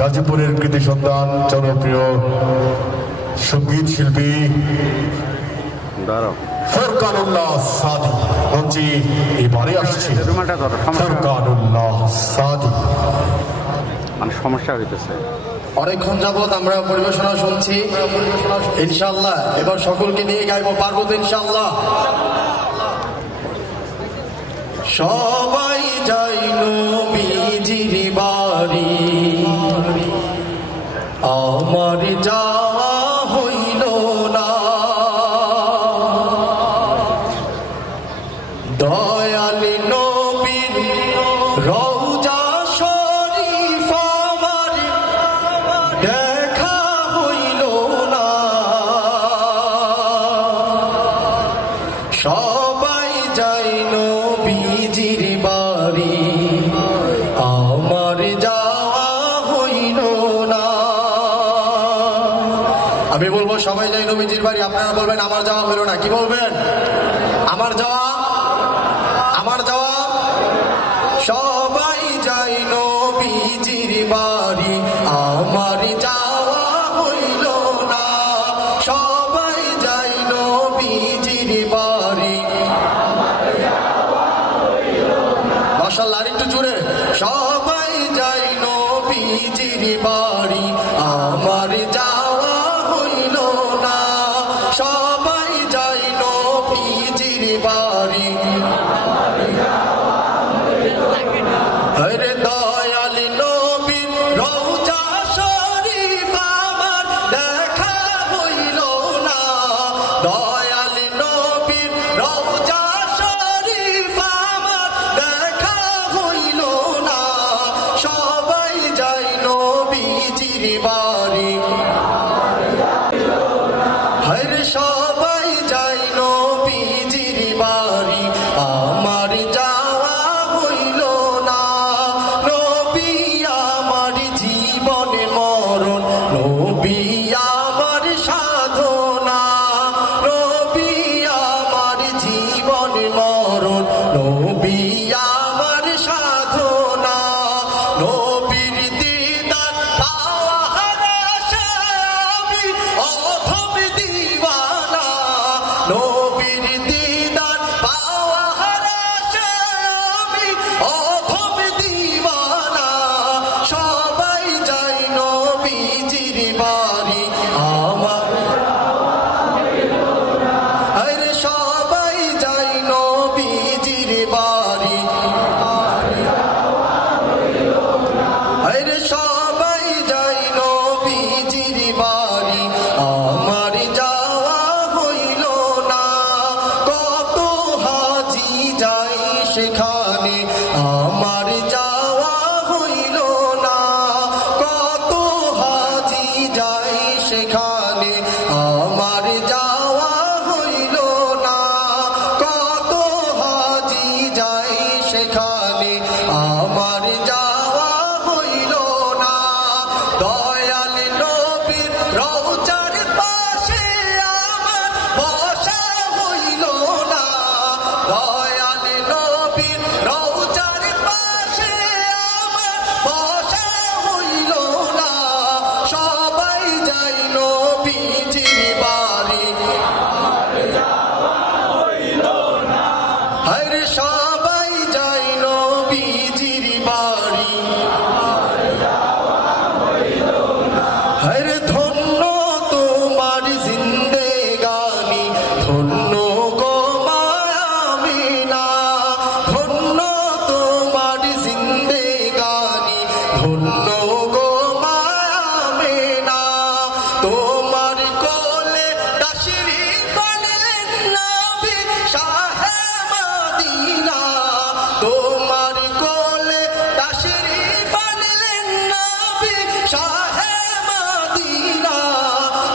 গাজীপুরের কৃতি সন্তান জনপ্রিয় সংগীত শিল্পী ধরো সাদি। মঞ্চে এবারে আসছে রুমালটা ধরো সমস্যা ফরকানুল্লাহ সাদি। মানে সমস্যা হইতেছে। অনেকক্ষণ যাবৎ আমরা পরিবেশনা শুনছি। ইনশাল্লাহ এবার সকলকে নিয়ে গাইবো পারব তো ইনশাল্লাহ সবাই যাই নবীজির বাড়ি। আমার যা হইল না। দয়ালি নবীর রওজা সবাই যাই নবীজির বাড়ি। আপনারা বলবেন, আমার যাওয়া হইল না। কি বলবেন? আমার যাওয়া? আমার যাওয়া? সবাই যাই নবীজির বাড়ি। আমার যাওয়া হইল না। সবাই যাই নবীজির বাড়ি। মাসাল্লাহ আরেকটু জুড়ে সবাই যাই নবীজির বাড়ি। আমার যাওয়া নবীজির বাড়ি। হরে সবাই যাই নবীজির বাড়ি। আমার যাওয়া না। নবী আমার জীবনে মরণ, নবী